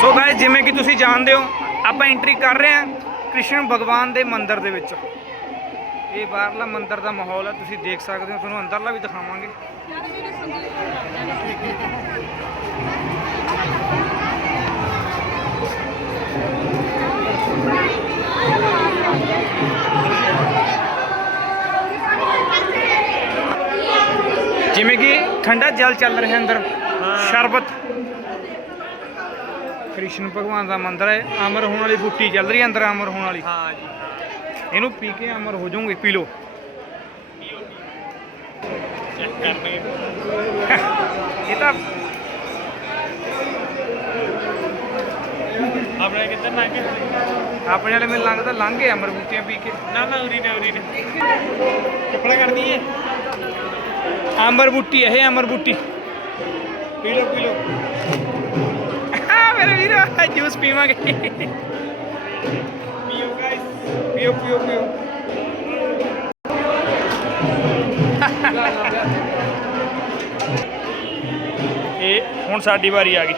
So guys ਜਿਵੇਂ ਕਿ ਤੁਸੀਂ ਜਾਣਦੇ ਹੋ ਆਪਾਂ ਐਂਟਰੀ ਕਰ ਰਹੇ ਹਾਂ ਕ੍ਰਿਸ਼ਨ ਭਗਵਾਨ ਦੇ ਮੰਦਿਰ ਦੇ ਵਿੱਚ। ਇਹ ਬਾਹਰਲਾ ਮੰਦਿਰ ਦਾ ਮਾਹੌਲ ਹੈ ਤੁਸੀਂ ਦੇਖ ਸਕਦੇ ਹੋ ਤੁਹਾਨੂੰ ਅੰਦਰਲਾ ਵੀ ਦਿਖਾਵਾਂਗੇ। ਜਿਵੇਂ ਕਿ ਠੰਡਾ ਜਲ ਚੱਲ ਰਿਹਾ ਅੰਦਰ ਸ਼ਰਬਤ। ਕ੍ਰਿਸ਼ਨ ਭਗਵਾਨ ਦਾ ਮੰਦਿਰ ਹੈ ਅਮਰ ਹੋਣ ਵਾਲੀ ਬੁੱਟੀ ਚੱਲ ਰਹੀ ਹੈ ਅੰਦਰ ਅਮਰ ਹੋਣ ਵਾਲੀ। ਹਾਂ ਜੀ। ਇਹਨੂੰ ਪੀ ਕੇ ਅਮਰ ਹੋ ਜਾਓਗੇ ਪੀ ਲਓ। ਚੈੱਕ ਕਰਦੇ ਇਹ ਤਾਂ ਆਪਣੇ ਕਿੱਧਰ ਨਾ ਕਿ ਆਪਣੇ ਵਾਲੇ ਮੈਨੂੰ ਲੱਗਦਾ ਲੰਘ ਗਏ ਅਮਰ ਬੂਟੀਆਂ ਪੀ ਕੇ। ਨਾ ਨਾ ਉਰੀ ਨੇ ਉਰੀ ਨੇ। ਚੱਪੜਾ ਕਰ ਦਈਏ ਅਮਰ ਬੂਟੀ ਇਹ ਅਮਰ ਬੂਟੀ। ਪੀ ਲਓ ਪੀ ਲਓ। ਵੀਰ ਜੂਸ ਪੀਵਾਂਗੇ। ਪੀਓ ਗਾਇਸ ਪੀਓ ਪੀਓ ਪੀਓ। ਇਹ ਹੁਣ ਸਾਡੀ ਵਾਰੀ ਆ ਗਈ।